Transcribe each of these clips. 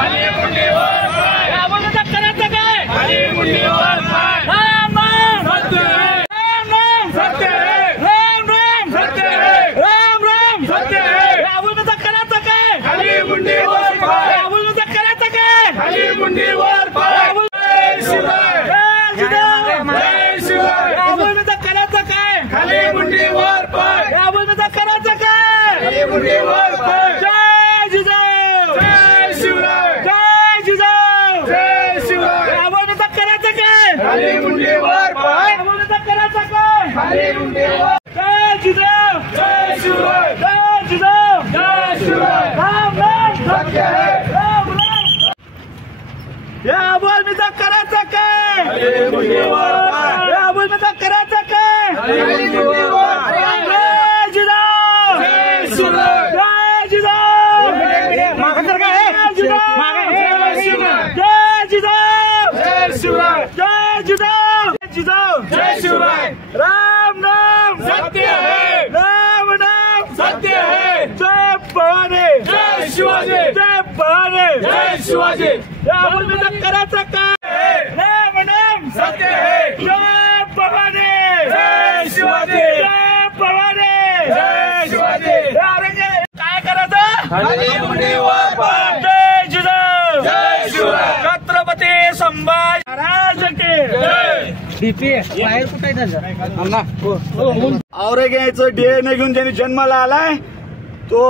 खाली मुंडीवर पाय, रावणाचा करायचं काय, खाली मुंडीवर पाय, राम राम सत्य है, राम राम सत्य है, राम राम सत्य है, राम राम सत्य है, रावणाचा करायचं काय, खाली मुंडीवर पाय, रावणाचा करायचं काय, खाली मुंडीवर पाय, जय शिवराय, जय शिवराय, रावणाचा करायचं काय, खाली मुंडीवर पाय, रावणाचा करायचं काय, खाली मुंडीवर पाय, जय जिजाऊ, जय शिवराय, जय जिजाऊ, जय शिवराय, रावणाचा करायचं काय, खाली मुंडीवर पाय, रावणाचा करायचं काय, खाली मुंडीवर, जय जिजाऊ, जय शिवराय, जय जिजाऊ, जय शिवराय, राम राम सत्य है, राम राम या बोलमीचा करायचं काय, खाली मुंडीवर पाय, या बोलमीचा करायचं काय, खाली मुंडीवर पाय, जय जिजाऊ, जय शिवराय, जय जिजाऊ, मागं सर काय? जय जिजाऊ, जय शिवराय, जय जिजाऊ, जय शिवराय, जय जिजाऊ, जय जिजाऊ, जय शिवराय, राम नाम सत्य है, राम नाम सत्य है, जय भवानी, जय शिवाजी, जय भवानी, जय शिवाजी, या बोलमीचा करायचं काय, राम नाम सत्य है, जय भवानी, जय शिवाजी, जय भवानी, जय शिवाजी, औरंगजेब काय करायचं, खाली मुंडीवर पाय, जय जिजाऊ, जय शिवराय, छत्रपती संभाजी महाराज की औरंगजेबाचं डीएनए घेऊन ज्यांनी जन्माला आलाय तो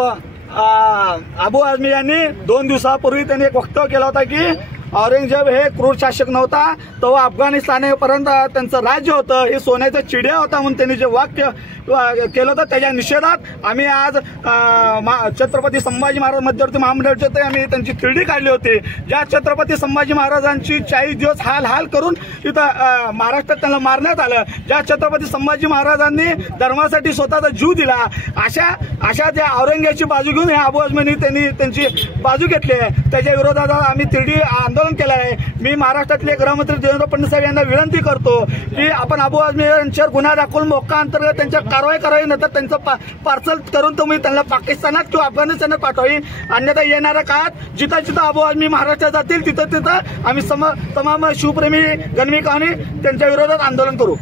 अबू आझमी यांनी 2 दिवसापूर्वी त्यांनी एक वक्तव्य केला होता की औरंगजेब हे क्रूर शासक नव्हता, तो अफगाणिस्तानपर्यंत त्यांचं राज्य होतं, हे सोन्याचा चिडिया होता म्हणून त्यांनी जे वाक्य केलं होतं त्याच्या निषेधात आम्ही आज छत्रपती संभाजी महाराज मध्यवर्ती महामंडळाचे ते आम्ही त्यांची तिरडी काढली होती, ज्या छत्रपती संभाजी महाराजांची 40 दिवस हाल करून इथं महाराष्ट्रात त्यांना मारण्यात आलं, ज्या छत्रपती संभाजी महाराजांनी धर्मासाठी स्वतःचा जीव दिला, अशा त्या औरंगजेबाची बाजू घेऊन अबू आझमींनी त्यांनी त्यांची बाजू घेतली आहे, त्याच्या विरोधात आम्ही तिरडी आंदोलन केलं आहे। मी महाराष्ट्रातले गृहमंत्री देवेंद्र फडणवीस साहेब यांना विनंती करतो की आपण अबू आझमी यांच्यावर गुन्हा दाखवून मोक्का अंतर्गत त्यांच्या कारवाई करावी, नंतर त्यांचं पार्सल करून तुम्ही त्यांना पाकिस्तानात किंवा अफगाणिस्तानात पाठवावी, अन्यथा येणाऱ्या काळात जिथं अबू आझमी महाराष्ट्रात जातील तिथं आम्ही तमाम शिवप्रेमी गणविकांनी त्यांच्या विरोधात आंदोलन करू।